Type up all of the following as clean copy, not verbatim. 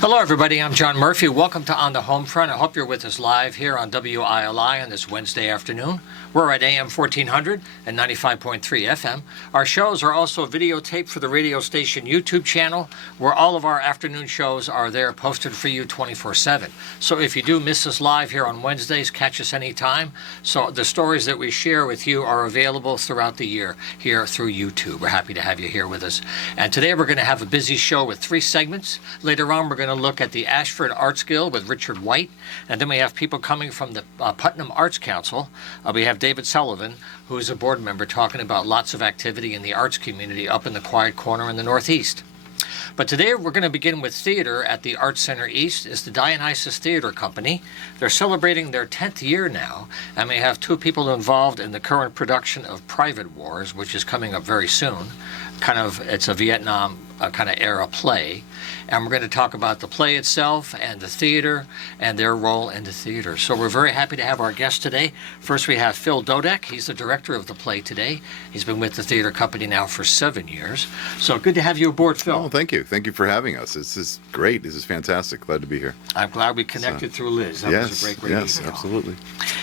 Hello, everybody. I'm John Murphy. Welcome to On the Homefront. I hope you're with us live here on WILI on this Wednesday afternoon. We're at AM 1400 and 95.3 FM. Our shows are also videotaped for the radio station YouTube channel, where all of our afternoon shows are there posted for you 24/7. So if you do miss us live here on Wednesdays, catch us anytime. So the stories that we share with you are available throughout the year here through YouTube. We're happy to have you here with us. And today we're going to have a busy show with 3 segments. Later on, we're going to look at the Ashford Arts Guild with Richard White. And then we have people coming from the Putnam Arts Council. We have David Sullivan, who is a board member, talking about lots of activity in the arts community up in the Quiet Corner in the Northeast. But today we're going to begin with theater at the Arts Center East. Is the Dionysus Theater Company. They're celebrating their 10th year now, and we have 2 people involved in the current production of Private Wars, which is coming up very soon. It's a Vietnam kind of era play, and we're going to talk about the play itself and the theater and their role in the theater. So we're very happy to have our guest today. First we have Phil Dodek. He's the director of the play today. He's been with the theater company now for 7 years. So good to have you aboard, Phil. Oh, thank you. Thank you for having us. This is great. This is fantastic. Glad to be here. I'm glad we connected through Liz. That was a great meeting. Yes, absolutely.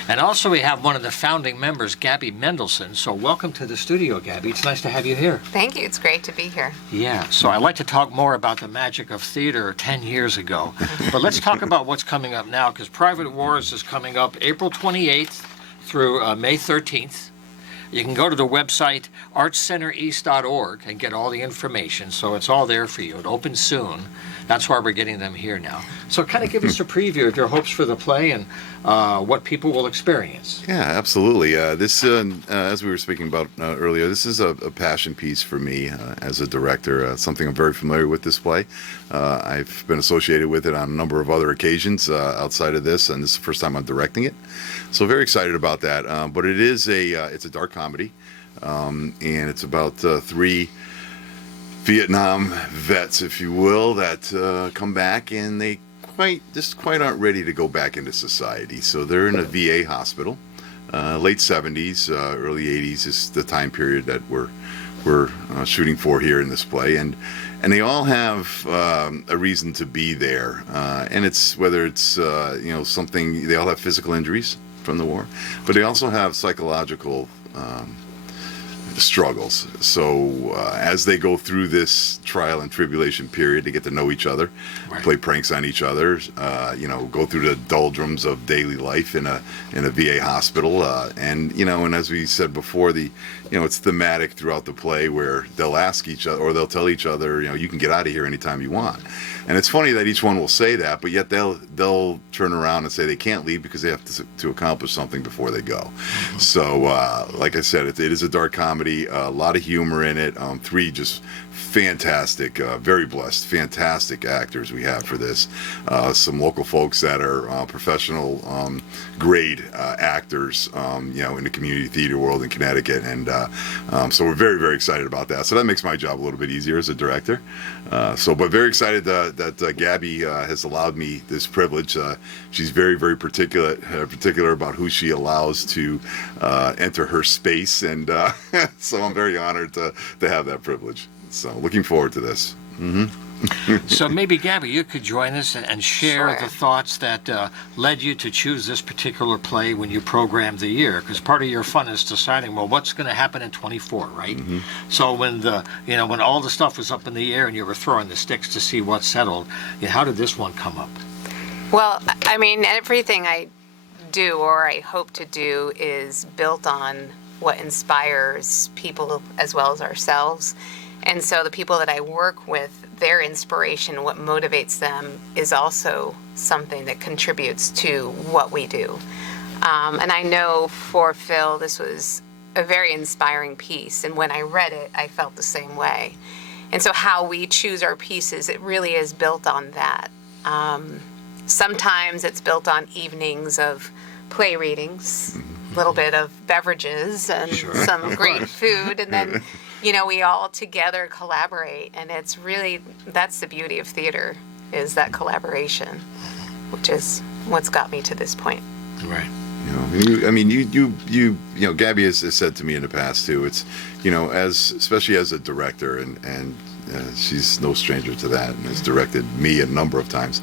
And also we have one of the founding members, Gabby Mendelson. So welcome to the studio, Gabby. It's nice to have you here. Thank you. It's great to be here. Yeah. So I'd like to talk more about the magic of theater 10 years ago. But let's talk about what's coming up now, because Private Wars is coming up April 28th through May 13th. You can go to the website artscentereast.org and get all the information. So it's all there for you. It opens soon. That's why we're getting them here now. So kind of give us a preview of your hopes for the play and what people will experience. Yeah, absolutely. This, as we were speaking about earlier, this is a passion piece for me as a director, something I'm very familiar with this play. I've been associated with it on a number of other occasions outside of this, and this is the first time I'm directing it. So very excited about that. But it is it's a dark comedy, and it's about 3 Vietnam vets, if you will, that come back, and they quite aren't ready to go back into society. So they're in a VA hospital. Late 70s, early 80s is the time period that we're shooting for here in this play, and they all have a reason to be there, and it's whether it's something. They all have physical injuries from the war, but they also have psychological struggles. So as they go through this trial and tribulation period, they get to know each other, right, play pranks on each other, go through the doldrums of daily life in a VA hospital, and as we said before, it's thematic throughout the play where they'll ask each other, or they'll tell each other, you can get out of here anytime you want. And it's funny that each one will say that, but yet they'll turn around and say they can't leave because they have to accomplish something before they go. Mm-hmm. So, like I said, it is a dark comedy, a lot of humor in it. 3 just fantastic, very blessed, fantastic actors we have for this. Some local folks that are professional grade actors, in the community theater world in Connecticut, and so we're very, very excited about that. So that makes my job a little bit easier as a director. But very excited that Gabby has allowed me this privilege. She's very, very particular about who she allows to enter her space, and so I'm very honored to have that privilege. So looking forward to this. Mm-hmm. So maybe, Gabby, you could join us and share Sure. the thoughts that led you to choose this particular play when you programmed the year, because part of your fun is deciding, well, what's going to happen in 24, right? Mm-hmm. So when all the stuff was up in the air and you were throwing the sticks to see what settled, how did this one come up? Well, I mean, everything I do or I hope to do is built on what inspires people as well as ourselves. And so the people that I work with, their inspiration, what motivates them, is also something that contributes to what we do. And I know for Phil, this was a very inspiring piece. And when I read it, I felt the same way. And so how we choose our pieces, it really is built on that. Sometimes it's built on evenings of play readings, a little bit of beverages and some great food, and then we all together collaborate, and it's really, that's the beauty of theater, is that collaboration, which is what's got me to this point. Right. Gabby has said to me in the past too. It's, especially as a director, and she's no stranger to that and has directed me a number of times.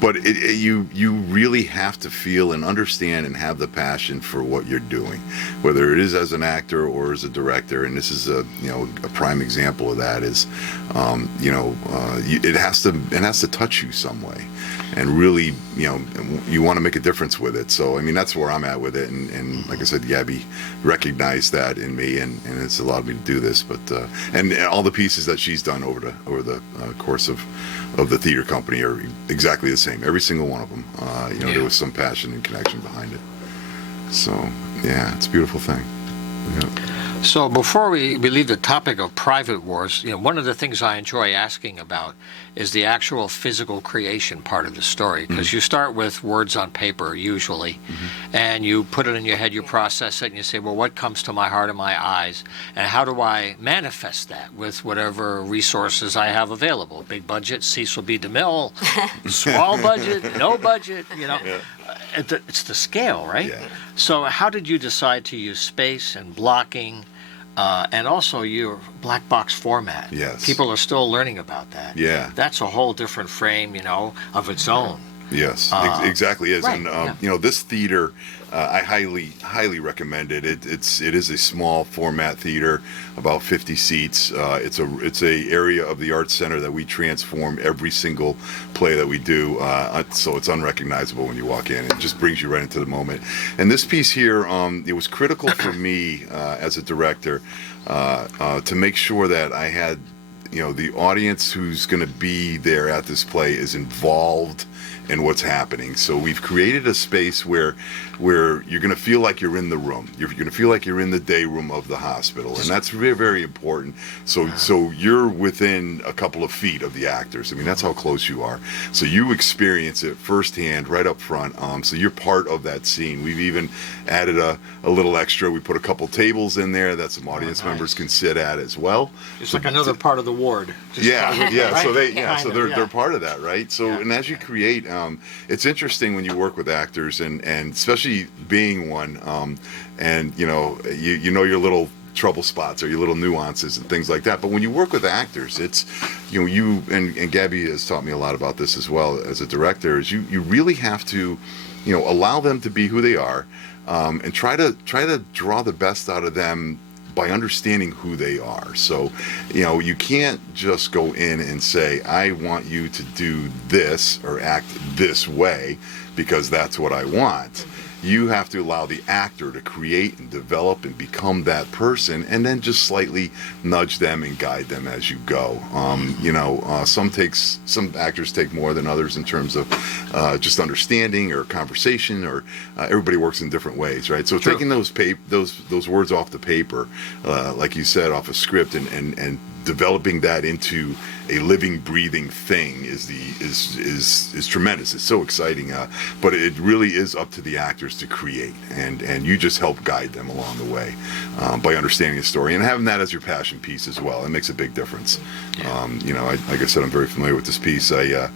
But you really have to feel and understand and have the passion for what you're doing, whether it is as an actor or as a director. And this is a prime example of that. Is it has to touch you some way, and really you want to make a difference with it. So I mean, that's where I'm at with it. And like I said, Gabby recognized that in me, and it's allowed me to do this. But and all the pieces that she's done over the course of the theater company are exactly the same. Every single one of them. There was some passion and connection behind it. So yeah, it's a beautiful thing. Yeah. So before we leave the topic of private wars, one of the things I enjoy asking about is the actual physical creation part of the story, because you start with words on paper usually, and you put it in your head, you process it, and you say, well, what comes to my heart and my eyes, and how do I manifest that with whatever resources I have available? Big budget, Cecil B. DeMille, small budget, no budget, It's the scale, right? Yeah. So how did you decide to use space and blocking, and also your black box format? Yes. People are still learning about that. Yeah. That's a whole different frame, of its own. Yes, exactly is. Right, And this theater, I highly recommend it. It is a small format theater, about 50 seats. It's a area of the Arts Center that we transform every single play that we do, so it's unrecognizable when you walk in. It just brings you right into the moment. And this piece here, it was critical for me as a director to make sure that I had the audience who's going to be there at this play is involved in what's happening. So we've created a space where you're going to feel like you're in the room. You're going to feel like you're in the day room of the hospital, and that's very, very important. So you're within a couple of feet of the actors. I mean, that's how close you are. So you experience it firsthand, right up front. So you're part of that scene. We've even added a little extra. We put a couple tables in there that some audience members can sit at as well. It's like another part of the ward. Yeah. Right? So they're part of that, right? So and as you create, it's interesting when you work with actors and especially being one, and you know your little trouble spots or your little nuances and things like that. But when you work with actors, it's you and Gabby has taught me a lot about this as well as a director. Is you really have to allow them to be who they are, and try to draw the best out of them by understanding who they are. So, you can't just go in and say, I want you to do this or act this way because that's what I want. You have to allow the actor to create and develop and become that person, and then just slightly nudge them and guide them as you go. Some actors take more than others in terms of just understanding or conversation, or everybody works in different ways, right? So True. taking those words off the paper, like you said, off a script, and developing that into a living, breathing thing is tremendous. It's so exciting, but it really is up to the actors to create, and you just help guide them along the way by understanding the story and having that as your passion piece as well. It makes a big difference. Like I said, I'm very familiar with this piece. I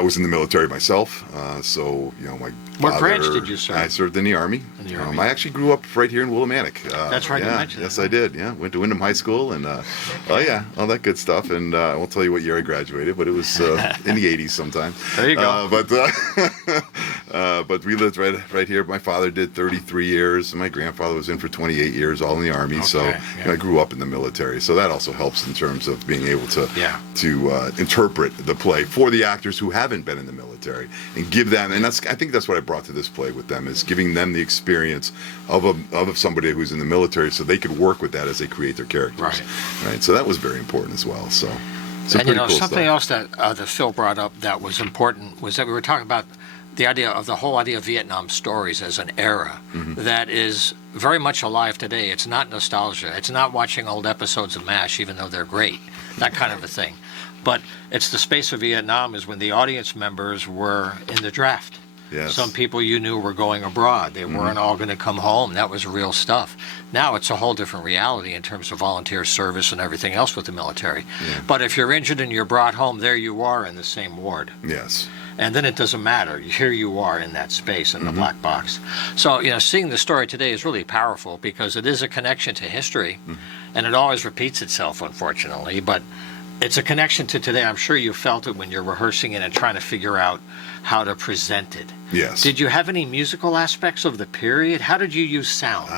was in the military myself, so my What father, branch did you serve? I served in the Army. In the Army. I actually grew up right here in Willimantic. That's right, you mentioned yes, that. I did. Yeah, went to Wyndham High School, and all that good stuff. And I won't tell you what year I graduated, but it was in the '80s sometime. There you go. But we lived right here. My father did 33 years, and my grandfather was in for 28 years, all in the Army. Okay, So yeah. I grew up in the military. So that also helps in terms of being able to interpret the play for the actors who haven't been in the military, and give them. And I think that's what I brought to this play with them, is giving them the experience of somebody who's in the military, so they could work with that as they create their characters. Right. So that was very important as well. So. And pretty cool something stuff. else that Phil brought up that was important was that we were talking about the whole idea of Vietnam stories as an era that is very much alive today. It's not nostalgia. It's not watching old episodes of MASH, even though they're great, that kind of a thing. But it's the space of Vietnam is when the audience members were in the draft. Yes. Some people you knew were going abroad. They weren't all going to come home. That was real stuff. Now it's a whole different reality in terms of volunteer service and everything else with the military. Yeah. But if you're injured and you're brought home, there you are in the same ward. Yes. and then it doesn't matter. Here you are in that space in the black box. So, seeing the story today is really powerful because it is a connection to history, and it always repeats itself, unfortunately, but it's a connection to today. I'm sure you felt it when you're rehearsing it and trying to figure out how to present it. Yes. Did you have any musical aspects of the period? How did you use sound?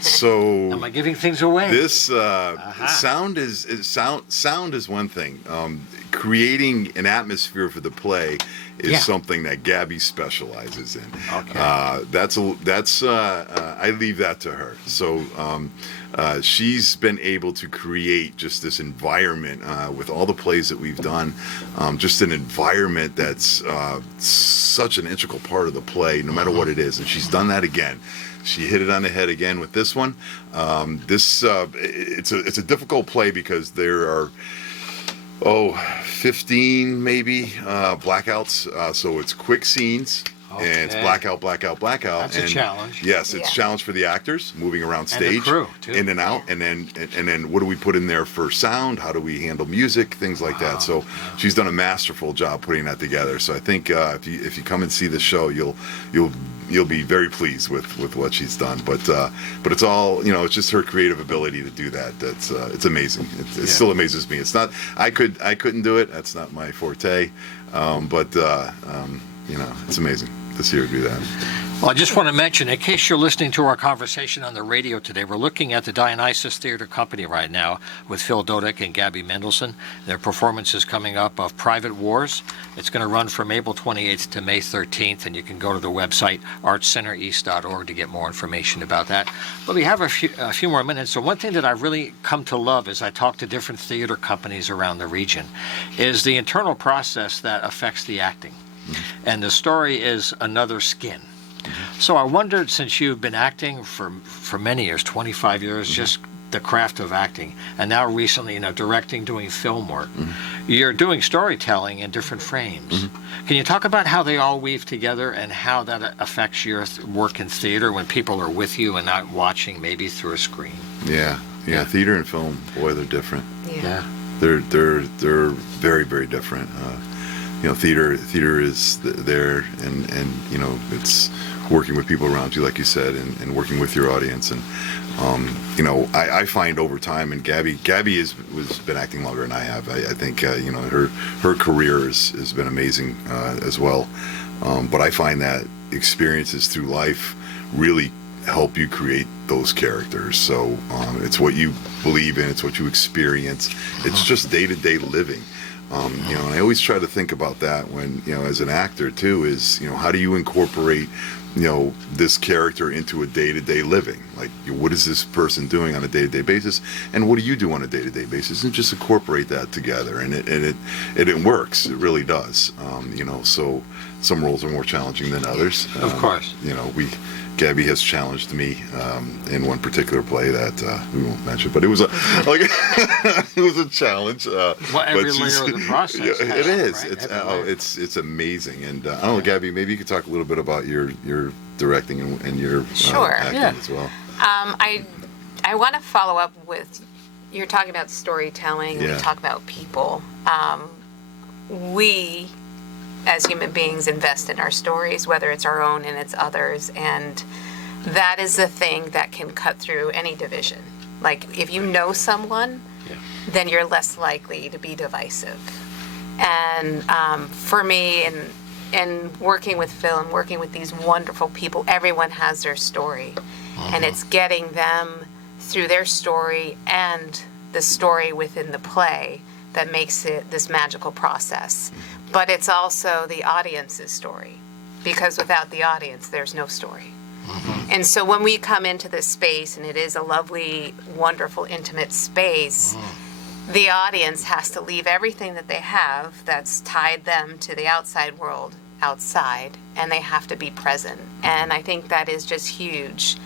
So Am I giving things away? this sound is one thing. Creating an atmosphere for the play is something that Gabby specializes in. Okay. I leave that to her. So she's been able to create just this environment with all the plays that we've done, just an environment that's such an integral part of the play, no matter what it is. And she's done that again. She hit it on the head again with this one. It's a difficult play because there are 15 maybe blackouts. So it's quick scenes. Okay. And it's blackout. That's a challenge. Yes, it's a challenge for the actors moving around stage, and the crew, too. in and out, and then what do we put in there for sound? How do we handle music? Things like that. So she's done a masterful job putting that together. So I think if you come and see the show, you'll be very pleased with what she's done. But it's all it's just her creative ability to do that. That's it's amazing. It still amazes me. It's not I couldn't do it. That's not my forte. But it's amazing to see her do that. Well, I just want to mention, in case you're listening to our conversation on the radio today, we're looking at the Dionysus Theater Company right now with Phil Dodek and Gabby Mendelson. Their performance is coming up of Private Wars. It's going to run from April 28th to May 13th, and you can go to the website artscentereast.org to get more information about that. But we have a few more minutes. So one thing that I've really come to love as I talk to different theater companies around the region is the internal process that affects the acting. And the story is another skin. So I wondered, since you've been acting for many years, 25 years, just the craft of acting, and now recently, directing, doing film work, you're doing storytelling in different frames. Can you talk about how they all weave together and how that affects your work in theater when people are with you and not watching maybe through a screen? Yeah. Theater and film, boy, they're different. Yeah. They're very, very different. Theater is there, and it's working with people around you, like you said, and working with your audience. And I find over time, and Gabby has been acting longer than I have. I think her career has been amazing as well. But I find that experiences through life really help you create those characters. So it's what you believe in, it's what you experience. It's just day-to-day living. And I always try to think about that when, as an actor too, is, how do you incorporate, this character into a day-to-day living? Like, what is this person doing on a day-to-day basis? And what do you do on a day-to-day basis? And just incorporate that together. And it works. It really does. So some roles are more challenging than others. Of course. Gabby has challenged me in one particular play that we won't mention, but it was a challenge. Every layer of the process. It is. Right? It's amazing. And I don't know, Gabby, maybe you could talk a little bit about your directing and your acting as well. I want to follow up with, you're talking about storytelling, and we talk about people. We as human beings invest in our stories, whether it's our own and it's others, and that is the thing that can cut through any division. Like, if you know someone, then you're less likely to be divisive. And for me, and working with Phil and working with these wonderful people, everyone has their story, and it's getting them through their story and the story within the play that makes it this magical process. But it's also the audience's story, because without the audience, there's no story. And so when we come into this space, and it is a lovely, wonderful, intimate space, the audience has to leave everything that they have that's tied them to the outside world outside, and they have to be present. And I think that is just huge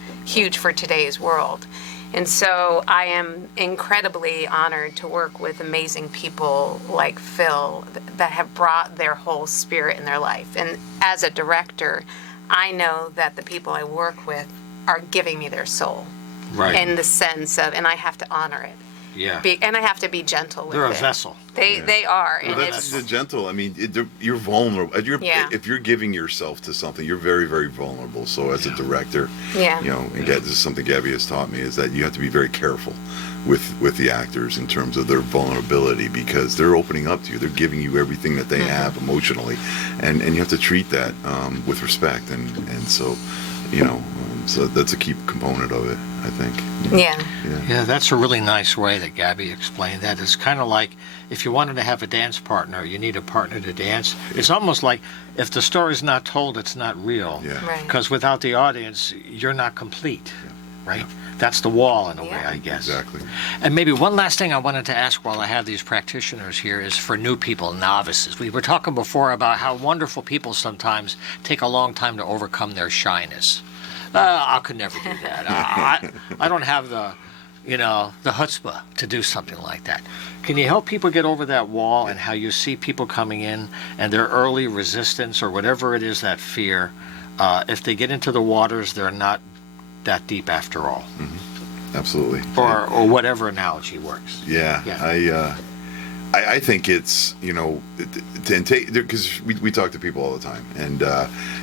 for today's world. And so I am incredibly honored to work with amazing people like Phil that have brought their whole spirit in their life. And as a director, I know that the people I work with are giving me their soul. Right. In the sense of, and I have to honor it. Yeah. and I have to be gentle with They're a it. vessel. They are, Well, and that's it's the gentle. I mean, you're vulnerable. Yeah. If you're giving yourself to something, you're very, very vulnerable. So as a director, Yeah. and this is something Gabby has taught me, is that you have to be very careful with the actors in terms of their vulnerability, because they're opening up to you. They're giving you everything that they have emotionally, and you have to treat that with respect. And so, so that's a key component of it, I think. Yeah. Yeah, that's a really nice way that Gabby explained that. It's kind of like if you wanted to have a dance partner, you need a partner to dance. It's almost like if the story's not told, it's not real. Yeah. Right. Because without the audience, you're not complete, right? That's the wall in a way, Yeah. I guess. Exactly. And maybe one last thing I wanted to ask while I have these practitioners here is for new people, novices. We were talking before about how wonderful people sometimes take a long time to overcome their shyness. I could never do that. I don't have the chutzpah to do something like that. Can you help people get over that wall and how you see people coming in and their early resistance or whatever it is, that fear, if they get into the waters, they're not that deep after all? Absolutely. Or whatever analogy works. Yeah. I think it's, to take, because we talk to people all the time, and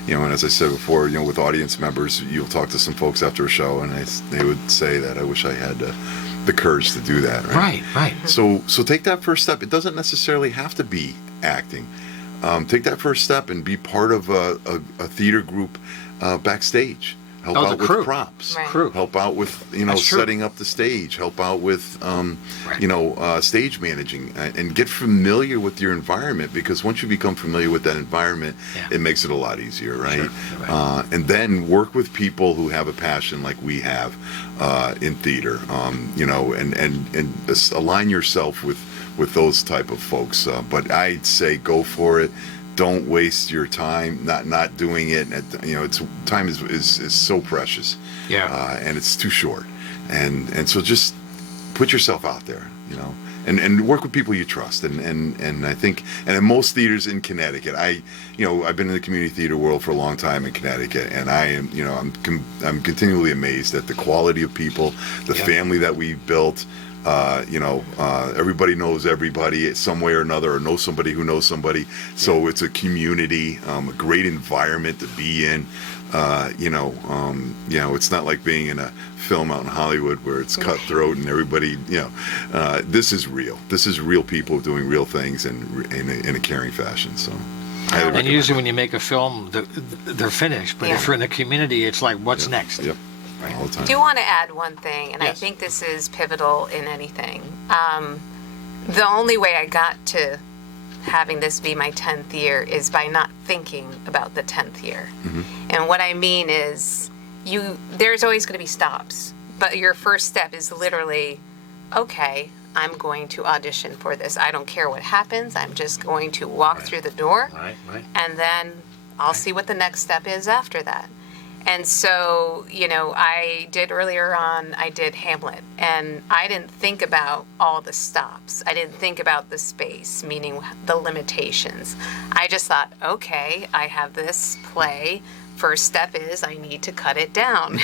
and as I said before, with audience members, you'll talk to some folks after a show, and they would say that I wish I had the courage to do that. Right. So take that first step. It doesn't necessarily have to be acting. Take that first step and be part of a theater group backstage. Help out with props. Right. Crew. Help out with setting up the stage. Help out with stage managing, and get familiar with your environment, because once you become familiar with that environment, it makes it a lot easier, right? Sure. And then work with people who have a passion like we have in theater, and align yourself with those type of folks. But I'd say go for it. Don't waste your time not doing it. It's time is so precious. And it's too short. And so just put yourself out there, and work with people you trust. And I think, and in most theaters in Connecticut, I've been in the community theater world for a long time in Connecticut, and I am, I'm continually amazed at the quality of people, the family that we've built. Everybody knows everybody some way or another, or knows somebody who knows somebody. So it's a community, a great environment to be in. It's not like being in a film out in Hollywood where it's cutthroat and everybody, this is real. This is real people doing real things and in a caring fashion. So. And usually when you make a film, they're finished. But if you're in the community, it's like, what's next? Yep. All the time. I do want to add one thing, and I Yes. think this is pivotal in anything. The only way I got to having this be my 10th year is by not thinking about the 10th year. And what I mean is, there's always going to be stops, but your first step is literally, okay, I'm going to audition for this. I don't care what happens. I'm just going to walk through the door, Right. and then I'll see what the next step is after that. And so, I did Hamlet, and I didn't think about all the stops. I didn't think about the space, meaning the limitations. I just thought, okay, I have this play. First step is I need to cut it down.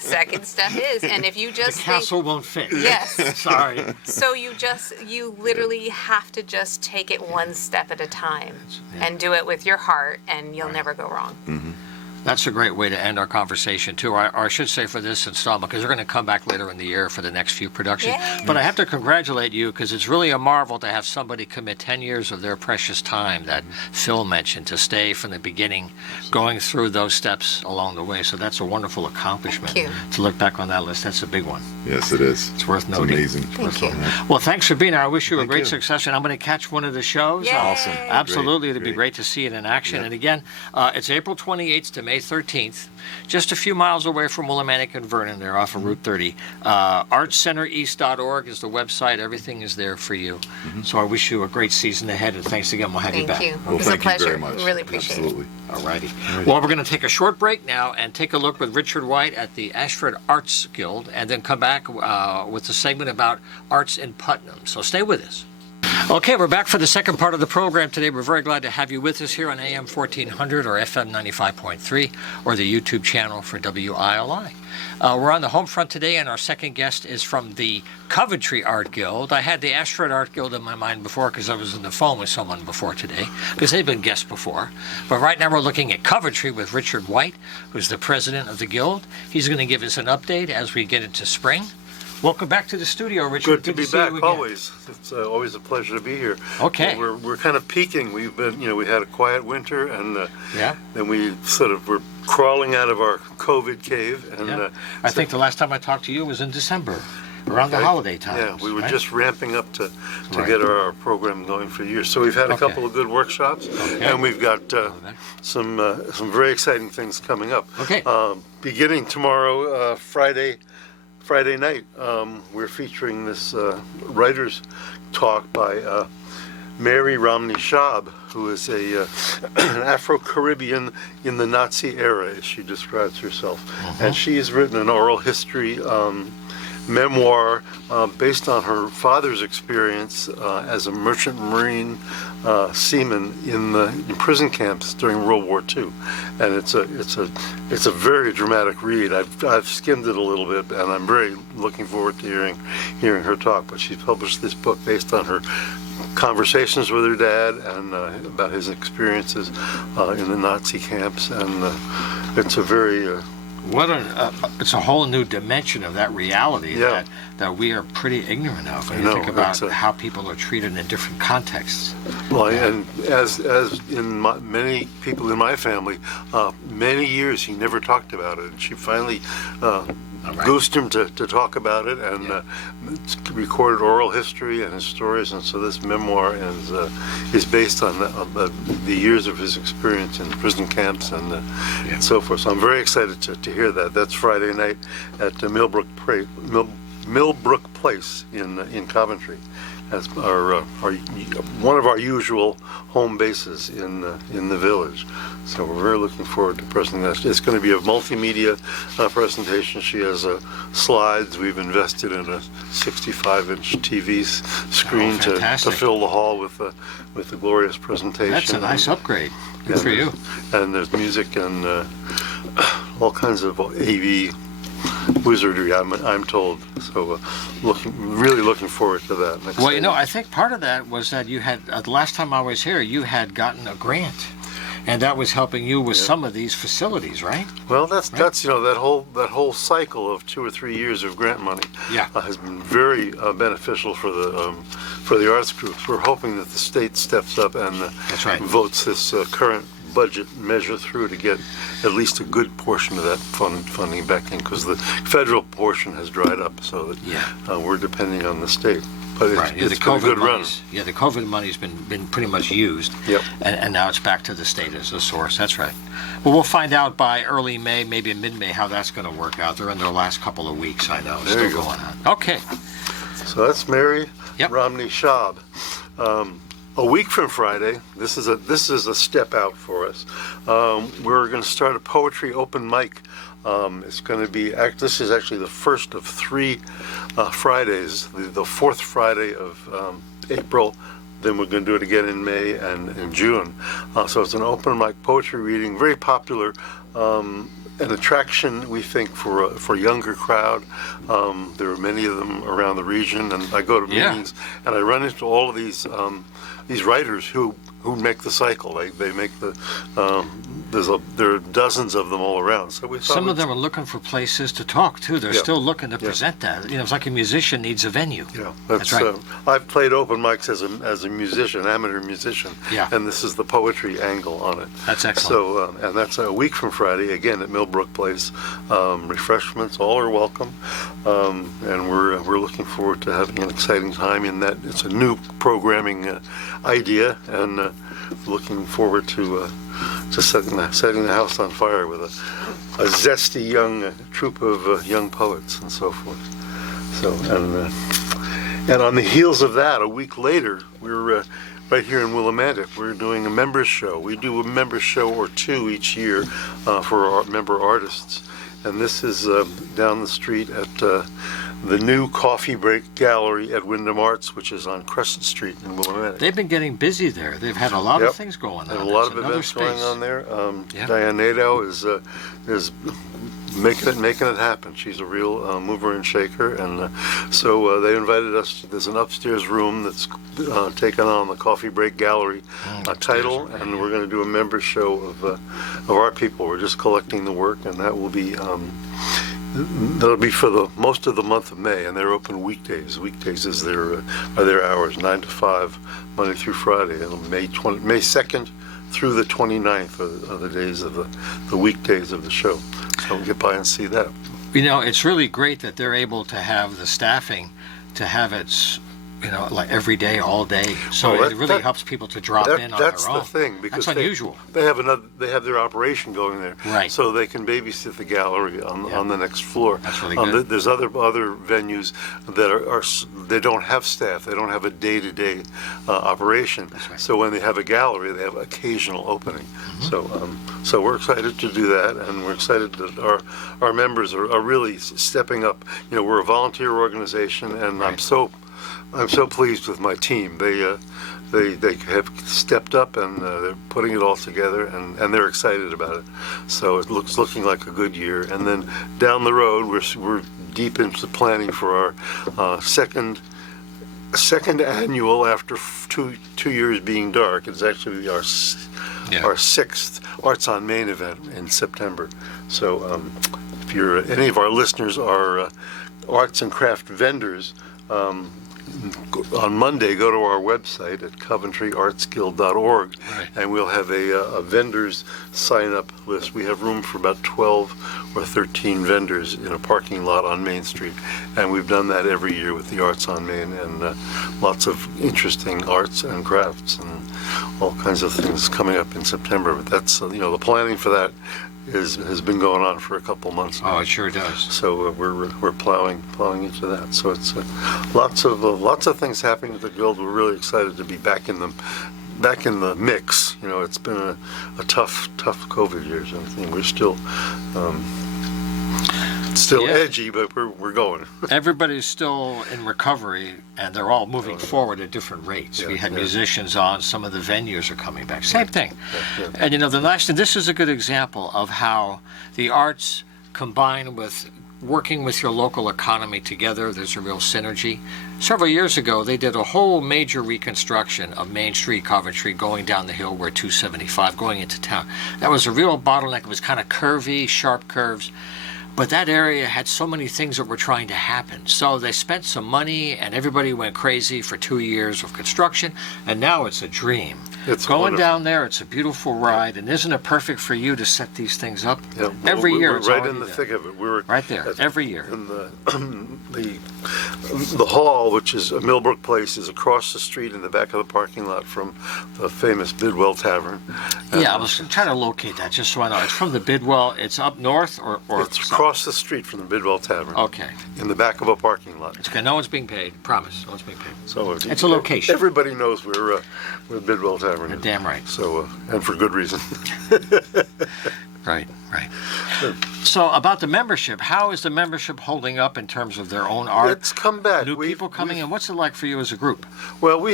Second step is, and if you just The castle won't fit. Yes. Sorry. So you literally have to just take it one step at a time and do it with your heart, and you'll never go wrong. That's a great way to end our conversation, too. Or I should say for this installment, because we're going to come back later in the year for the next few productions. Yay. But I have to congratulate you, because it's really a marvel to have somebody commit 10 years of their precious time that Phil mentioned, to stay from the beginning, going through those steps along the way. So that's a wonderful accomplishment. Thank you. To look back on that list, that's a big one. Yes, it is. It's worth noting. It's amazing. Thank you. Well, thanks for being here. I wish you a Thank great you. success, and I'm going to catch one of the shows. Yay. Awesome. Absolutely. It'd be Great. great to see it in action. Yep. And again, it's April 28th to May 13th, just a few miles away from Willimantic and Vernon. They're off of Route 30. ArtsCenterEast.org is the website. Everything is there for you. So I wish you a great season ahead, and thanks again. We'll have you Thank back. you. Well, It was a thank you pleasure. very much. Really appreciate it. Absolutely. All righty. Well, we're going to take a short break now and take a look with Richard White at the Ashford Arts Guild, and then come back with a segment about arts in Putnam. So stay with us. Okay, we're back for the second part of the program today. We're very glad to have you with us here on AM 1400 or FM 95.3 or the YouTube channel for WILI. We're on the Homefront today, and our second guest is from the Coventry Art Guild. I had the Ashford Art Guild in my mind before because I was on the phone with someone before today, because they've been guests before. But right now we're looking at Coventry with Richard White, who's the president of the Guild. He's going to give us an update as we get into spring. Welcome back to the studio, Richard. Good to be back, always. It's always a pleasure to be here. Okay. Well, we're kind of peaking. We've been, we had a quiet winter, and then we sort of were crawling out of our COVID cave. And I think the last time I talked to you was in December, around the holiday time. Yeah, we were right? just ramping up to get our program going for years. So we've had a couple of good workshops, and we've got some very exciting things coming up. Okay. Beginning tomorrow, Friday night, we're featuring this writer's talk by Mary Romney Schaub, who is an Afro-Caribbean in the Nazi era, as she describes herself. And she has written an oral history memoir based on her father's experience as a merchant marine seaman in prison camps during World War II, and it's a very dramatic read. I've skimmed it a little bit, and I'm very looking forward to hearing her talk. But she's published this book based on her conversations with her dad and about his experiences in the Nazi camps, and it's a very it's a whole new dimension of that reality that we are pretty ignorant of. When you think about how people are treated in different contexts. Well, and as in many people in my family, many years he never talked about it. And she finally goosed him to talk about it, and recorded oral history and his stories. And so this memoir is based on the years of his experience in prison camps and so forth. So I'm very excited to hear that. That's Friday night at Millbrook Place in Coventry. As our one of our usual home bases in the village. So we're very looking forward to presenting that. It's going to be a multimedia presentation. She has slides. We've invested in a 65-inch TV screen to fill the hall with the glorious presentation. That's a nice upgrade. Good for you. And there's music and all kinds of AV wizardry, I'm told. So really looking forward to that. Well, I think part of that was that you had, the last time I was here, you had gotten a grant, and that was helping you with some of these facilities, right? Well, that's that whole cycle of 2 or 3 years of grant money has been very beneficial for the arts groups. We're hoping that the state steps up and votes this current budget measure through to get at least a good portion of that funding back in, because the federal portion has dried up, so that we're depending on the state. But it's been a good run. Yeah, the COVID money's been pretty much used, and now it's back to the state as a source. That's right. Well, we'll find out by early May, maybe mid-May, how that's going to work out. They're in their last couple of weeks, I know. There you go. Going on. Okay. So that's Mary Romney Schaub. A week from Friday, this is a step out for us. We're going to start a poetry open mic. It's going to be this is actually the first of 3 Fridays. The 4th Friday of April. Then we're going to do it again in May and in June. So it's an open mic poetry reading, very popular. An attraction, we think, for a younger crowd. There are many of them around the region, and I go to meetings and I run into all of these writers who make the cycle. They make the there are dozens of them all around. So some of them are looking for places to talk too. They're still looking to present that. It's like a musician needs a venue. Yeah, that's right. I've played open mics as a musician, amateur musician. Yeah. And this is the poetry angle on it. That's excellent. So and that's a week from Friday, again at Millbrook Place. Refreshments, all are welcome, and we're looking forward to having an exciting time in that. It's a new programming idea, and looking forward to setting the house on fire with a zesty young troupe of young poets and so forth. So and on the heels of that, a week later, we're right here in Willimantic. We're doing a members show. We do a members show or 2 each year for our member artists. And this is down the street at the new Coffee Break Gallery at Wyndham Arts, which is on Crescent Street in Willamette. They've been getting busy there. They've had a lot of things going on. And a lot It's of another events going space. on there. Yeah. Diane Nadeau is making it happen. She's a real mover and shaker, and so they invited us. There's an upstairs room that's taken on the Coffee Break Gallery title, and we're going to do a member show of our people. We're just collecting the work, and that will be. That'll be for the most of the month of May, and they're open weekdays. Weekdays are their hours, 9 to 5, Monday through Friday, and May 2nd through the 29th are the days of the weekdays of the show. So we'll get by and see that. You know, it's really great that they're able to have the staffing to have it, like every day, all day. So Well, it really helps people to drop in on That's their own. the thing, because That's unusual. they have their operation going there, Right. so they can babysit the gallery on the next floor. That's really good. There's other venues that are they don't have staff, they don't have a day-to-day operation. That's right. So when they have a gallery, they have occasional opening. Mm-hmm. So we're excited to do that, and we're excited that our members are really stepping up. We're a volunteer organization, and Right. I'm so pleased with my team. They have stepped up, and they're putting it all together, and they're excited about it. So it looking like a good year. And then down the road, we're deep into planning for our second annual after two years being dark. It's actually our sixth Arts on Main event in September. So if any of our listeners are arts and craft vendors. On Monday, go to our website at coventryartsguild.org, Right. and we'll have a vendors sign-up list. We have room for about 12 or 13 vendors in a parking lot on Main Street, and we've done that every year with the Arts on Main, and lots of interesting arts and crafts and all kinds of things coming up in September. But that's the planning for that has been going on for a couple months now. Oh, it sure does. So we're plowing into that. So it's lots of things happening at the Guild. We're really excited to be back in the mix. It's been a tough COVID years, and we're still Yeah. edgy, but we're going. Everybody's still in recovery, and they're all moving forward at different rates. We had musicians on, some of the venues are coming back. Same thing. Yeah. And the last thing, this is a good example of how the arts combine with working with your local economy together. There's a real synergy. Several years ago, they did a whole major reconstruction of Main Street, Coventry, going down the hill where 275, going into town. That was a real bottleneck. It was kind of curvy, sharp curves. But that area had so many things that were trying to happen. So they spent some money, and everybody went crazy for 2 years of construction, and now it's a dream. It's Going wonderful. down there, it's a beautiful ride, and isn't it perfect for you to set these things up? Yeah, Every year, we're it's right already in the there. thick of it. We're Right there, every year. And the hall, which is a Millbrook Place, is across the street in the back of the parking lot from the famous Bidwell Tavern. Yeah, I was trying to locate that just so I know. It's from the Bidwell. It's up north or It's across the street from the Bidwell Tavern. Okay. In the back of a parking lot. It's okay. No one's being paid. Promise. No one's being paid. So It's a location. Everybody knows where Bidwell Tavern You're is. damn right. So and for good reason. Right. So about the membership, how is the membership holding up in terms of their own art? It's come back. New people coming in. What's it like for you as a group? Well,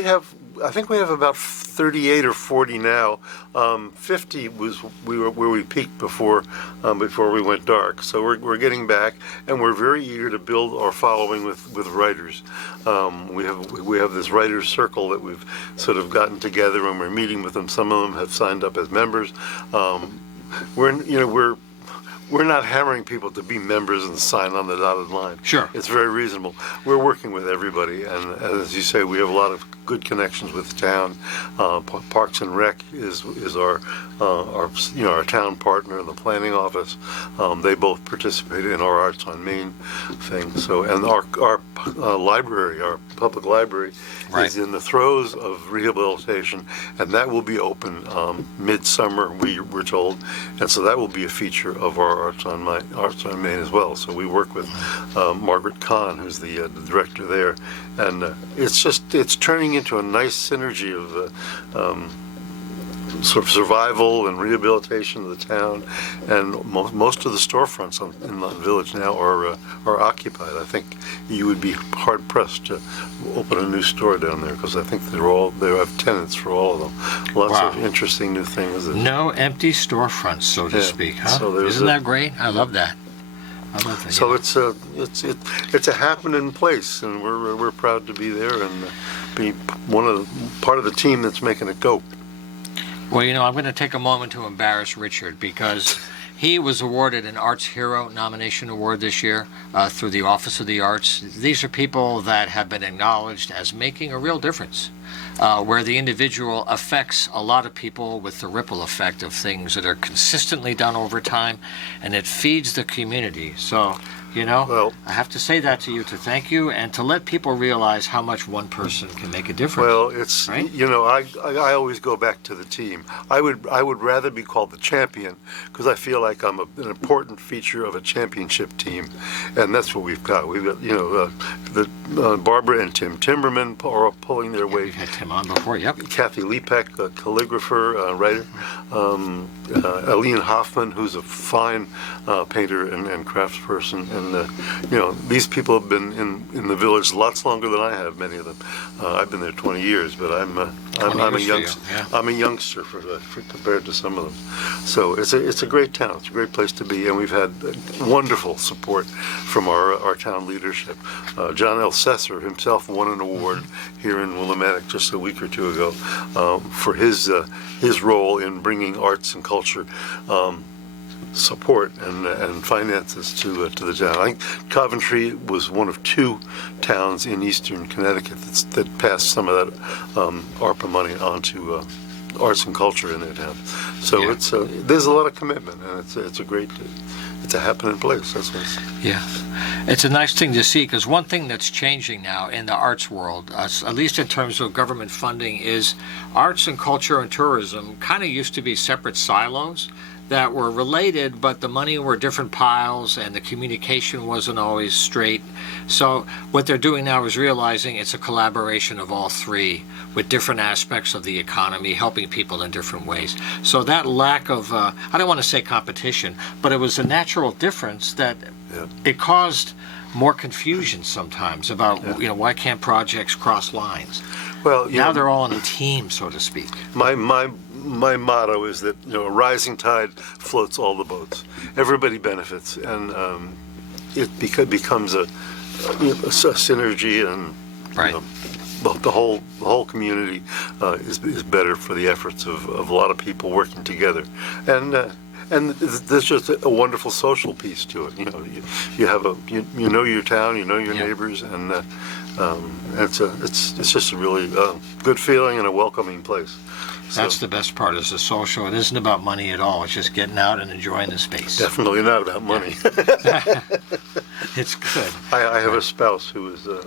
I think we have about 38 or 40 now. 50 was where we peaked before we went dark. So we're getting back, and we're very eager to build our following with writers. We have this writers circle that we've sort of gotten together, and we're meeting with them. Some of them have signed up as members. We're not hammering people to be members and sign on the dotted line. Sure. It's very reasonable. We're working with everybody, and as you say, we have a lot of good connections with the town. Parks and Rec is our town partner in the planning office. They both participate in our Arts on Main thing. So, and our library, our public library, Right. is in the throes of rehabilitation, and that will be open midsummer, we're told, and so that will be a feature of our Arts on Main as well. So we work with Margaret Kahn, who's the director there, and it's turning into a nice synergy sort of survival and rehabilitation of the town, and most of the storefronts in the village now are occupied. I think you would be hard pressed to open a new store down there, because I think they have tenants for all of them. Lots of interesting new things. No empty storefronts, so to speak, huh? So Isn't that great? I love that. I love that. So yeah. it's a happening place, and we're proud to be there and be part of the team that's making it go. Well, I'm going to take a moment to embarrass Richard, because he was awarded an Arts Hero Nomination Award this year through the Office of the Arts. These are people that have been acknowledged as making a real difference, where the individual affects a lot of people with the ripple effect of things that are consistently done over time, and it feeds the community. So, Well, I have to say that to you, to thank you, and to let people realize how much one person can make a difference. well, it's right? I always go back to the team. I would rather be called the champion, because I feel like I'm an important feature of a championship team, and that's what we've got. We've got Barbara and Tim Timberman are pulling their weight. We've had Tim on before, yep. Kathy Lepek, a calligrapher, writer. Aline Hoffman, who's a fine painter and craftsperson, and these people have been in the village lots longer than I have. Many of them. I've been there 20 years, but I'm a youngster. Yeah. I'm a youngster for compared to some of them. So it's a great town. It's a great place to be, and we've had wonderful support from our town leadership. John L. Sesser himself won an award here in Willimantic just a week or two ago for his role in bringing arts and culture support and finances to the town. I think Coventry was one of two towns in eastern Connecticut that passed some of that ARPA money onto arts and culture in their town. So there's a lot of commitment, and it's a happening place. That's what it's. Yeah. It's a nice thing to see, because one thing that's changing now in the arts world, at least in terms of government funding, is arts and culture and tourism kind of used to be separate silos that were related, but the money were different piles and the communication wasn't always straight. So what they're doing now is realizing it's a collaboration of all three with different aspects of the economy, helping people in different ways. So that lack of, I don't want to say competition, but it was a natural difference that it caused more confusion sometimes about, why can't projects cross lines? Well, now they're all in a team, so to speak. My motto is that a rising tide floats all the boats. Everybody benefits, and it becomes a synergy, and Right. The whole community is better for the efforts of a lot of people working together, and there's just a wonderful social piece to it. You have you know your town, you know your neighbors, and it's just a really good feeling and a welcoming place. That's the best part, is the social. It isn't about money at all. It's just getting out and enjoying the space. Definitely not about money. It's good. I have a spouse who is a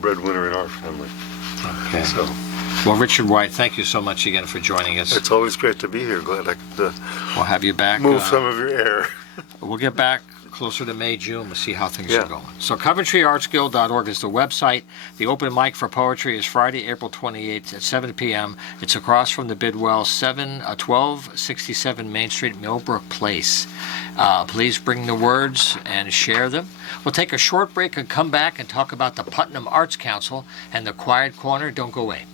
breadwinner in our family. Okay. So Well, Richard White, thank you so much again for joining us. it's always great to be here. Glad I could We'll have you back. move some of your air. We'll get back closer to May, June. We'll see how things Yeah. are going. So CoventryArtsGuild.org is the website. The open mic for poetry is Friday, April 28th at 7 p.m. It's across from the Bidwell, 1267 Main Street, Millbrook Place. Please bring the words and share them. We'll take a short break and come back and talk about the Putnam Arts Council and the Quiet Corner. Don't go away.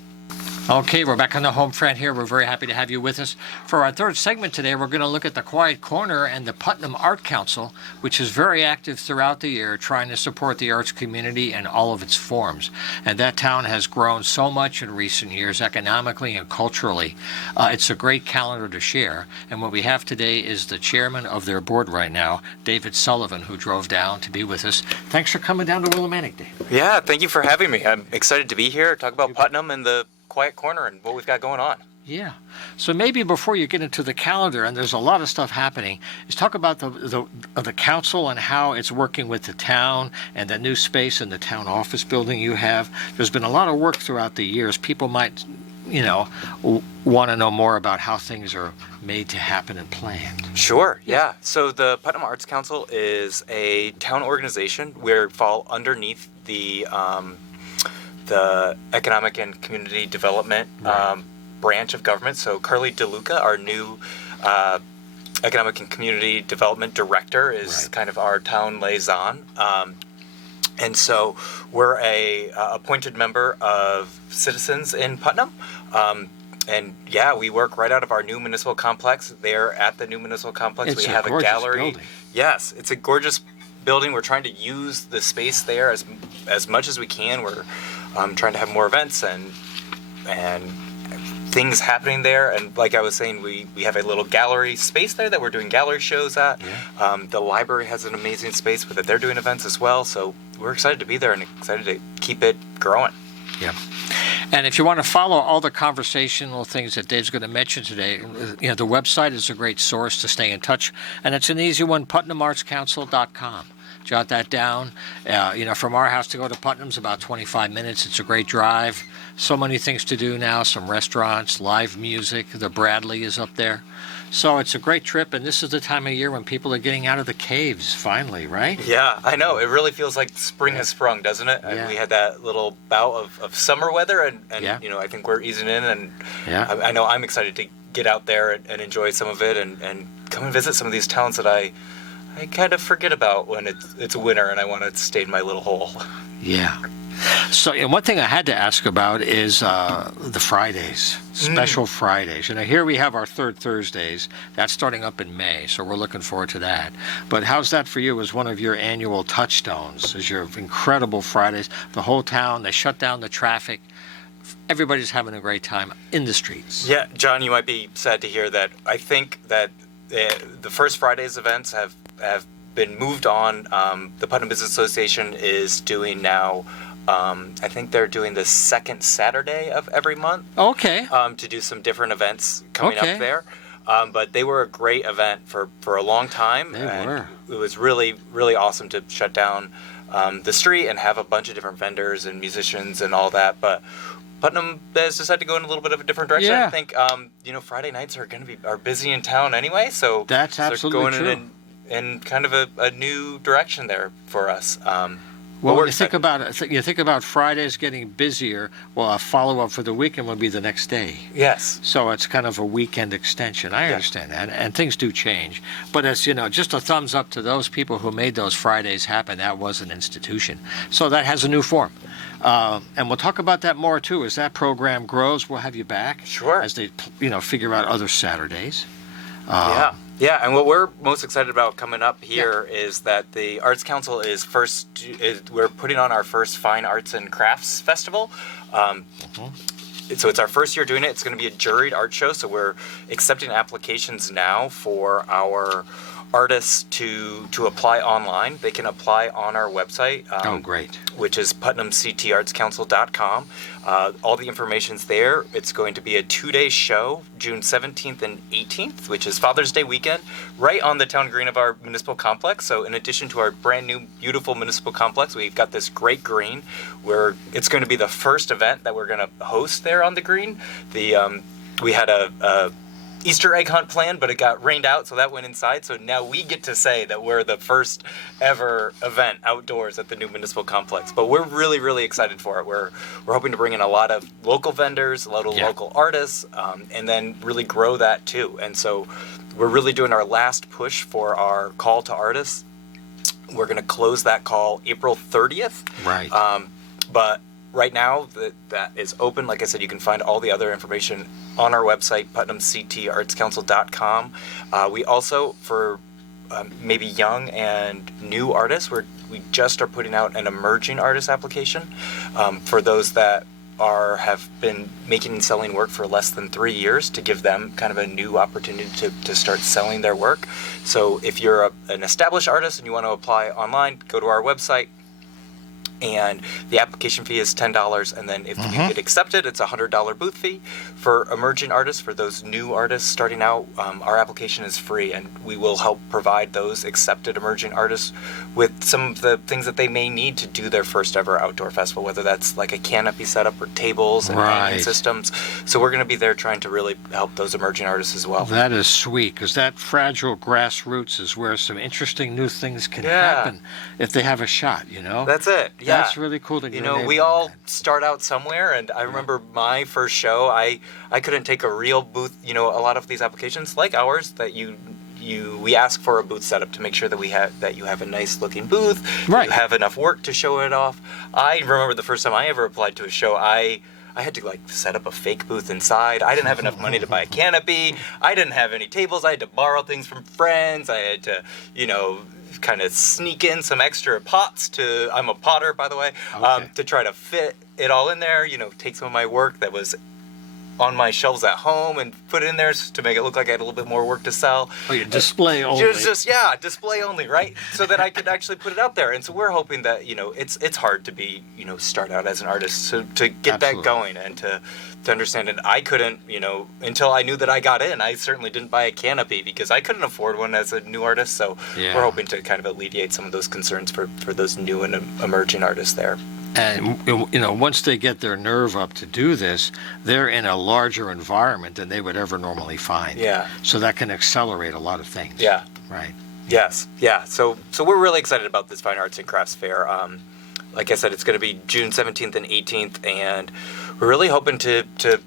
Okay, we're back on the Homefront here. We're very happy to have you with us. For our third segment today, we're going to look at the Quiet Corner and the Putnam Art Council, which is very active throughout the year, trying to support the arts community in all of its forms. And that town has grown so much in recent years, economically and culturally. It's a great calendar to share. And what we have today is the chairman of their board right now, David Sullivan, who drove down to be with us. Thanks for coming down to Willimantic, Dave. Yeah, thank you for having me. I'm excited to be here, talk about Putnam and the Quiet Corner and what we've got going on. Yeah. So maybe before you get into the calendar, and there's a lot of stuff happening, is talk about the council and how it's working with the town and the new space in the town office building you have. There's been a lot of work throughout the years. People might, want to know more about how things are made to happen and planned. Sure, yeah. So the Putnam Arts Council is a town organization where we fall underneath the Economic and Community Development Right. branch of government. So Carly DeLuca, our new Economic and Community Development Director, is Right. kind of our town liaison. And so we're a appointed member of citizens in Putnam. And yeah, we work right out of our new municipal complex. There at the new municipal complex, It's we a have a gorgeous gallery. building. Yes, it's a gorgeous building. We're trying to use the space there as much as we can. We're trying to have more events and things happening there. And like I was saying, we have a little gallery space there that we're doing gallery shows at. Yeah. The library has an amazing space that they're doing events as well. So we're excited to be there and excited to keep it growing. Yeah. And if you want to follow all the conversational things that Dave's going to mention today, the website is a great source to stay in touch. And it's an easy one, PutnamArtsCouncil.com. Jot that down. From our house to go to Putnam's about 25 minutes. It's a great drive. So many things to do now, some restaurants, live music. The Bradley is up there. So it's a great trip, and this is the time of year when people are getting out of the caves, finally, right? Yeah, I know. It really feels like spring has sprung, doesn't it? Yeah. We had that little bout of summer weather, and Yeah. I think we're easing in, and Yeah. I know I'm excited to get out there and enjoy some of it and come and visit some of these towns that I kind of forget about when it's winter and I want to stay in my little hole. Yeah. So one thing I had to ask about is the Fridays, special Fridays. Here we have our third Thursdays. That's starting up in May, so we're looking forward to that. But how's that for you as one of your annual touchstones? Is your incredible Fridays? The whole town, they shut down the traffic. Everybody's having a great time in the streets. Yeah, John, you might be sad to hear that. I think that the first Fridays events have been moved on. The Putnam Business Association is doing now. I think they're doing the second Saturday of every month. Okay. To do some different events coming Okay. up there. But they were a great event for a long time. They and were. It was really, really awesome to shut down the street and have a bunch of different vendors and musicians and all that. But Putnam has decided to go in a little bit of a different direction. Yeah. I think Friday nights are going to are busy in town anyway. So That's they're absolutely going true. in kind of a new direction there for us. Well, we're when you think excited. about it, you think about Fridays getting busier. Well, a follow-up for the weekend would be the next day. Yes. So it's kind of a weekend extension. I understand that, and things do change. But as just a thumbs up to those people who made those Fridays happen. That was an institution. So that has a new form. And we'll talk about that more, too. As that program grows, we'll have you back. Sure. As they, figure out other Saturdays. Yeah, and what we're most excited about coming up here is that the Arts Council we're putting on our first Fine Arts and Crafts Festival. So it's our first year doing it. It's going to be a juried art show, so we're accepting applications now for our artists to apply online. They can apply on our website. Great. Which is PutnamCTArtsCouncil.com. All the information's there. It's going to be a 2-day show, June 17th and 18th, which is Father's Day weekend, right on the town green of our municipal complex. So in addition to our brand new, beautiful municipal complex, we've got this great green where it's going to be the first event that we're going to host there on the green. We had a Easter egg hunt planned, but it got rained out, so that went inside. So now we get to say that we're the first ever event outdoors at the new municipal complex. But we're really, really excited for it. We're hoping to bring in a lot of local vendors, a lot of local artists, and then really grow that too. And so we're really doing our last push for our call to artists. We're going to close that call April 30th. Right. But right now, that is open. Like I said, you can find all the other information on our website, PutnamCTArtsCouncil.com. We also, for maybe young and new artists, we just are putting out an emerging artist application for those that have been making and selling work for less than 3 years, to give them kind of a new opportunity to start selling their work. So if you're an established artist and you want to apply online, go to our website. And the application fee is $10, and then if you get accepted, it's a $100 booth fee. For emerging artists, for those new artists starting out, our application is free, and we will help provide those accepted emerging artists with some of the things that they may need to do their first ever outdoor festival, whether that's like a canopy setup or tables and hanging systems. So we're going to be there trying to really help those emerging artists as well. That is sweet, because that fragile grassroots is where some interesting new things can happen if they have a shot, That's it. That's really cool that you you're know, we enabling all that. start out somewhere, and I remember my first show. I couldn't take a real booth. You know, a lot of these applications like ours that we ask for a booth setup to make sure that you have a nice looking booth, that Right. you have enough work to show it off. I remember the first time I ever applied to a show, I had to like set up a fake booth inside. I didn't have enough money to buy a canopy. I didn't have any tables. I had to borrow things from friends. I had to, you know, kind of sneak in some extra pots I'm a potter, by the way, Okay. to try to fit it all in there, you know, take some of my work that was on my shelves at home and put it in there to make it look like I had a little bit more work to sell. Oh, yeah, display only. Just display only, right? So that I could actually put it out there. And so we're hoping that, you know, it's hard to be, you know, start out as an artist. So to get Absolutely. that going and to understand it, I couldn't, you know, until I knew that I got in, I certainly didn't buy a canopy because I couldn't afford one as a new artist. So Yeah. we're hoping to kind of alleviate some of those concerns for those new and emerging artists there. And, you know, once they get their nerve up to do this, they're in a larger environment than they would ever normally find. Yeah. So that can accelerate a lot of things. Yeah. Right. Yes, yeah. So we're really excited about this Fine Arts and Crafts Fair. Like I said, it's going to be June 17th and 18th, and we're really hoping to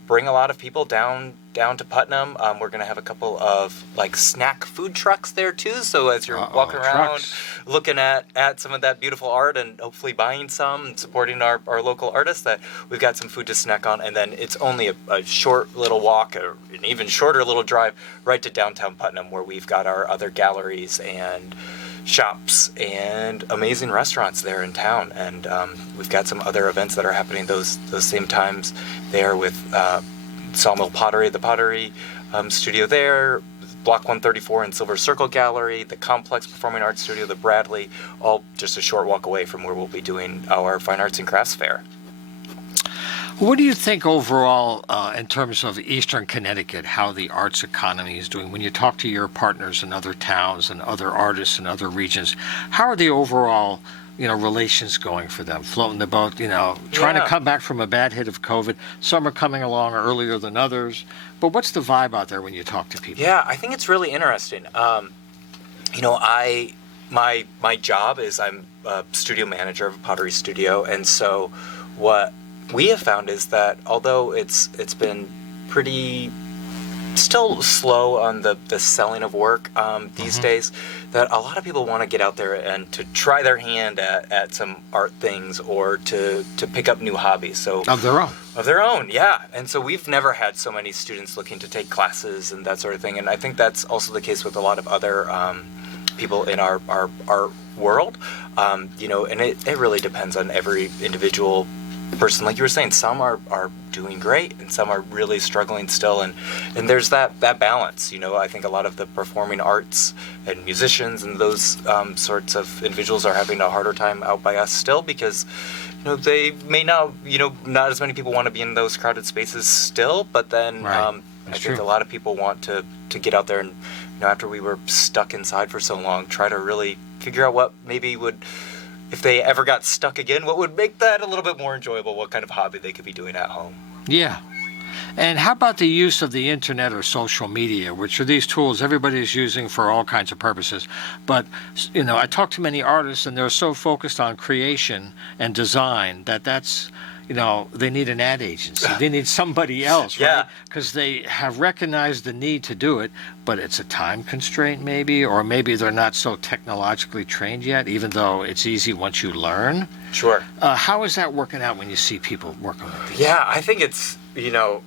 bring a lot of people down to Putnam. We're going to have a couple of like snack food trucks there too. So as you're walking around, trucks. looking at some of that beautiful art and hopefully buying some, and supporting our local artists, that we've got some food to snack on. And then it's only a short little walk, or an even shorter little drive, right to downtown Putnam, where we've got our other galleries and shops and amazing restaurants there in town. And we've got some other events that are happening those same times there with Sawmill Pottery, the Pottery Studio there, Block 134 and Silver Circle Gallery, the Complex Performing Arts Studio, the Bradley, all just a short walk away from where we'll be doing our Fine Arts and Crafts Fair. What do you think overall, in terms of Eastern Connecticut, how the arts economy is doing? When you talk to your partners in other towns and other artists in other regions, how are the overall, you know, relations going for them? Floating the boat, you know, trying to Yeah. come back from a bad hit of COVID. Some are coming along earlier than others. But what's the vibe out there when you talk to people? Yeah, I think it's really interesting. You know, my job is I'm a studio manager of a pottery studio, and so what we have found is that although it's been pretty still slow on the selling of work these days, that a lot of people want to get out there and to try their hand at some art things, or to pick up new hobbies. So Of their own. of their own, yeah. And so we've never had so many students looking to take classes and that sort of thing. And I think that's also the case with a lot of other people in our world. You know, and it really depends on every individual person. Like you were saying, some are doing great and some are really struggling still. And there's that balance. You know, I think a lot of the performing arts and musicians and those sorts of individuals are having a harder time out by us still, because you know, they may not, you know, not as many people want to be in those crowded spaces still, but then Right. I That's think true. a lot of people want to get out there and, you know, after we were stuck inside for so long, try to really figure out what maybe would, if they ever got stuck again, what would make that a little bit more enjoyable, what kind of hobby they could be doing at home. Yeah. And how about the use of the internet or social media, which are these tools everybody's using for all kinds of purposes? But, you know, I talk to many artists and they're so focused on creation and design that's, you know, they need an ad agency. They need somebody else, right? Yeah. Because they have recognized the need to do it, but it's a time constraint maybe, or maybe they're not so technologically trained yet, even though it's easy once you learn. Sure. How is that working out when you see people working with these? Yeah, I think it's, you know,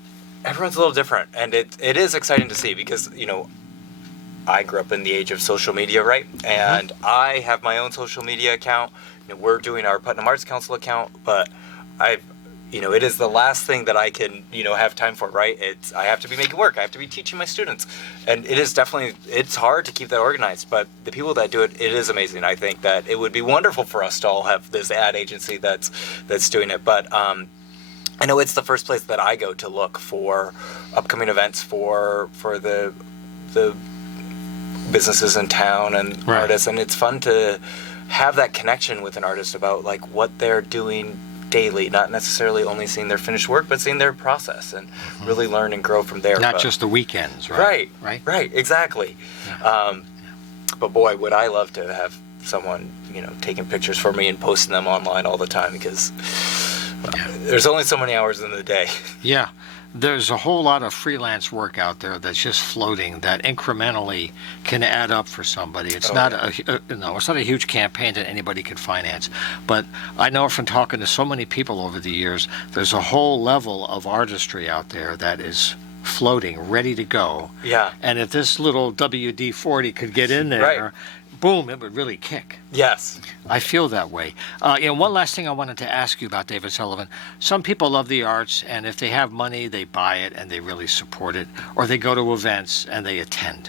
everyone's a little different, and it is exciting to see, because, you know, I grew up in the age of social media, right? And I have my own social media account. You know, we're doing our Putnam Arts Council account, but you know, it is the last thing that I can, you know, have time for, right? I have to be making work. I have to be teaching my students. And it is definitely, it's hard to keep that organized, but the people that do it, it is amazing. I think that it would be wonderful for us to all have this ad agency that's doing it. But I know it's the first place that I go to look for upcoming events for the businesses in town and Right. artists. And it's fun to have that connection with an artist about like what they're doing daily, not necessarily only seeing their finished work, but seeing their process and really learn and grow from there. Not But- just the weekends, right? Right, exactly. But boy, would I love to have someone, you taking pictures for me and posting them online all the time because there's only so many hours in the day. Yeah. There's a whole lot of freelance work out there that's just floating that incrementally can add up for somebody. It's it's not a huge campaign that anybody could finance. But I know from talking to so many people over the years, there's a whole level of artistry out there that is floating, ready to go. Yeah. And if this little WD-40 could get in there, Right. boom, it would really kick. Yes. I feel that way. One last thing I wanted to ask you about, David Sullivan. Some people love the arts, and if they have money, they buy it and they really support it, or they go to events and they attend.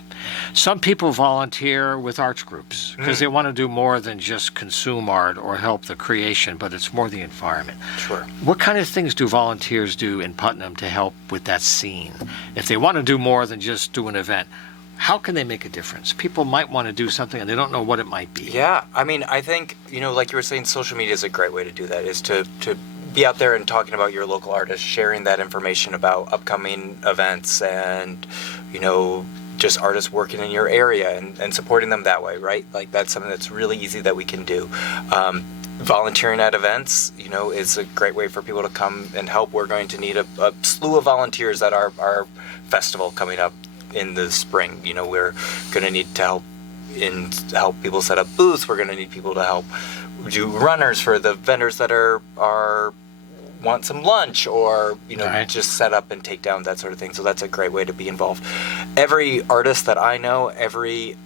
Some people volunteer with arts groups because they want to do more than just consume art or help the creation, but it's more the environment. Sure. What kind of things do volunteers do in Putnam to help with that scene? If they want to do more than just do an event, how can they make a difference? People might want to do something and they don't know what it might be. Yeah, I mean, I think, like you were saying, social media is a great way to do that, is to be out there and talking about your local artists, sharing that information about upcoming events and, just artists working in your area and supporting them that way, right? Like, that's something that's really easy that we can do. Volunteering at events, is a great way for people to come and help. We're going to need a slew of volunteers at our festival coming up in the spring. We're going to need to help people set up booths. We're going to need people to help do runners for the vendors that are want some lunch or Right. just set up and take down, that sort of thing. So that's a great way to be involved. Every artist that I know, every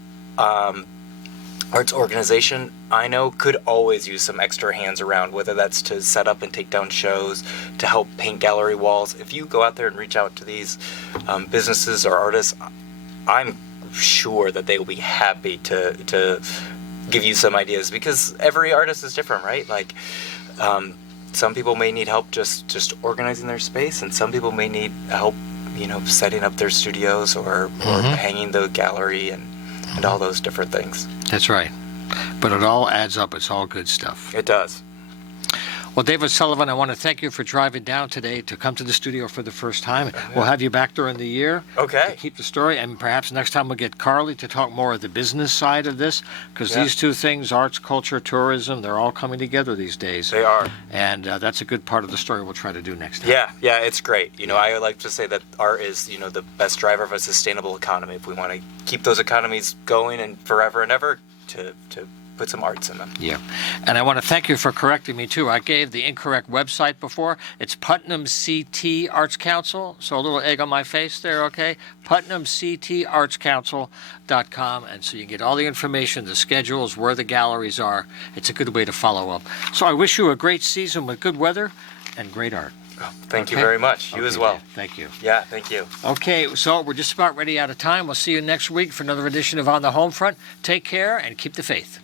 arts organization I know could always use some extra hands around, whether that's to set up and take down shows, to help paint gallery walls. If you go out there and reach out to these businesses or artists, I'm sure that they will be happy to give you some ideas, because every artist is different, right? Like, some people may need help just organizing their space, and some people may need help, setting up their studios or hanging the gallery and all those different things. That's right. But it all adds up. It's all good stuff. It does. Well, David Sullivan, I want to thank you for driving down today to come to the studio for the first time. We'll have you back during the year Okay. to keep the story, and perhaps next time we'll get Carly to talk more of the business side of this, because Yeah. these two things, arts, culture, tourism, they're all coming together these days. They are. And that's a good part of the story we'll try to do next time. Yeah, it's great. I like to say that art is, the best driver of a sustainable economy. If we want to keep those economies going and forever and ever, to put some arts in them. Yeah. And I want to thank you for correcting me, too. I gave the incorrect website before. It's Putnam CT Arts Council. So a little egg on my face there, okay? PutnamCTArtsCouncil.com. And so you get all the information, the schedules, where the galleries are. It's a good way to follow up. So I wish you a great season with good weather and great art. Thank you Okay? very much. You as well. Dan. Thank you. Yeah, thank you. Okay, so we're just about ready out of time. We'll see you next week for another edition of On the Home Front. Take care and keep the faith.